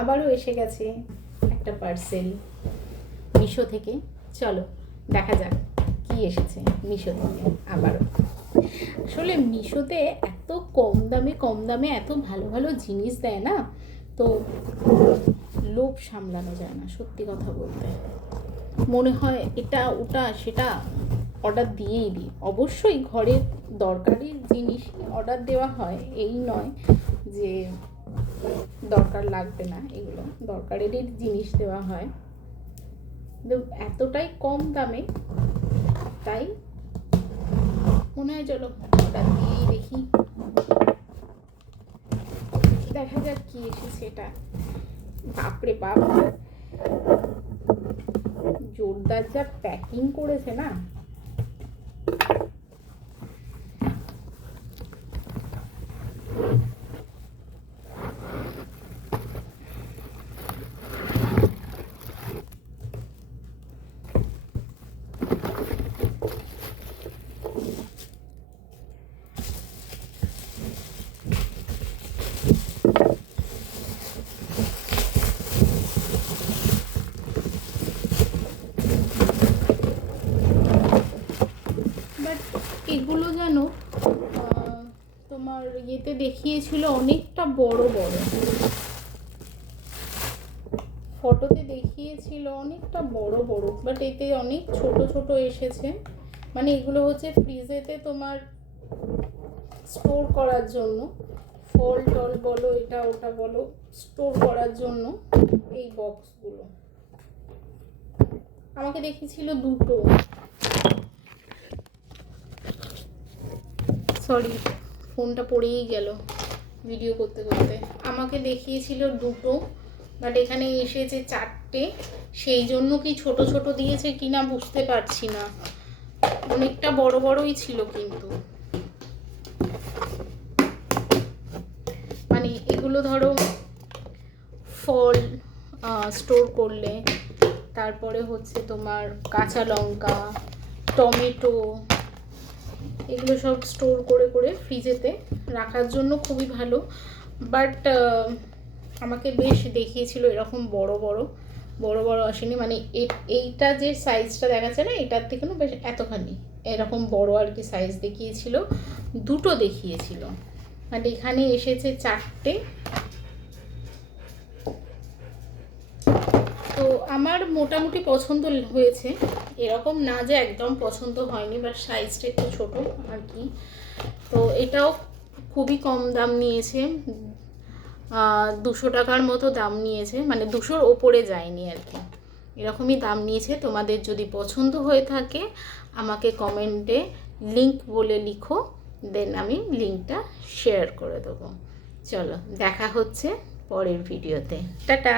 আবারও এসে গেছে একটা পার্সেল মিশো থেকে। চলো দেখা যাক কি এসেছে মিশো থেকে আবারও। আসলে মিশোতে এত কম দামে এত ভালো ভালো জিনিস দেয় না, তো লোভ সামলানো যায় না। সত্যি কথা বলতে মনে হয় এটা ওটা সেটা অর্ডার দিয়েই দিই। অবশ্যই ঘরের দরকারি জিনিস অর্ডার দেওয়া হয়, এই নয় যে দরকার লাগবে না, এগুলো দরকারেরই জিনিস দেওয়া হয়, কিন্তু এতটাই কম দামে তাই মনে হয় চলো অর্ডার দিয়েই দেখি। দেখা যাক কি এসেছে এটা। বাপরে বাপ, জোরদার যা প্যাকিং করেছে না। বাট এগুলো যেন তোমার ইয়েতে দেখিয়েছিল অনেকটা বড় বড়, ফটোতে দেখিয়েছিল অনেকটা বড় বড়, বাট এতে অনেক ছোট ছোট এসেছে। মানে এগুলো হচ্ছে ফ্রিজেতে তোমার স্টোর করার জন্য, ফল টল বলো এটা ওটা বলো, স্টোর করার জন্য এই বক্সগুলো। আমাকে দেখিয়েছিল দুটো, সরি ফোনটা পড়েই গেল ভিডিও করতে করতে। আমাকে দেখিয়েছিল দুটো, বাট এখানে এসেছে চারটে। সেই জন্য কি ছোট ছোট দিয়েছে কিনা বুঝতে পারছি না, অনেকটা বড় বড়ই ছিল কিন্তু। মানে এগুলো ধরো ফল স্টোর করলে, তারপরে হচ্ছে তোমার কাঁচা লঙ্কা, টমেটো, এগুলো সব স্টোর করে করে ফ্রিজেতে রাখার জন্য খুবই ভালো। বাট আমাকে বেশ দেখিয়েছিল এরকম বড় বড় বড় বড় আসেনি। মানে এইটা যে সাইজটা দেখাচ্ছে না, এটার থেকেও বেশ এতখানি এরকম বড় আর কি সাইজ দেখিয়েছিল, দুটো দেখিয়েছিল। মানে এখানে এসেছে চারটে। তো আমার মোটামুটি পছন্দ হয়েছে, এরকম না যে একদম পছন্দ হয়নি, বাট সাইজটা একটু ছোটো আর কি। তো এটাও খুবই কম দাম নিয়েছে, 200 টাকার মতো দাম নিয়েছে, মানে 200-র ওপরে যায়নি আর কি, এরকমই দাম নিয়েছে। তোমাদের যদি পছন্দ হয়ে থাকে আমাকে কমেন্টে লিংক বলে লিখো, দেন আমি লিংকটা শেয়ার করে দেবো। চলো দেখা হচ্ছে পরের ভিডিওতে, টাটা।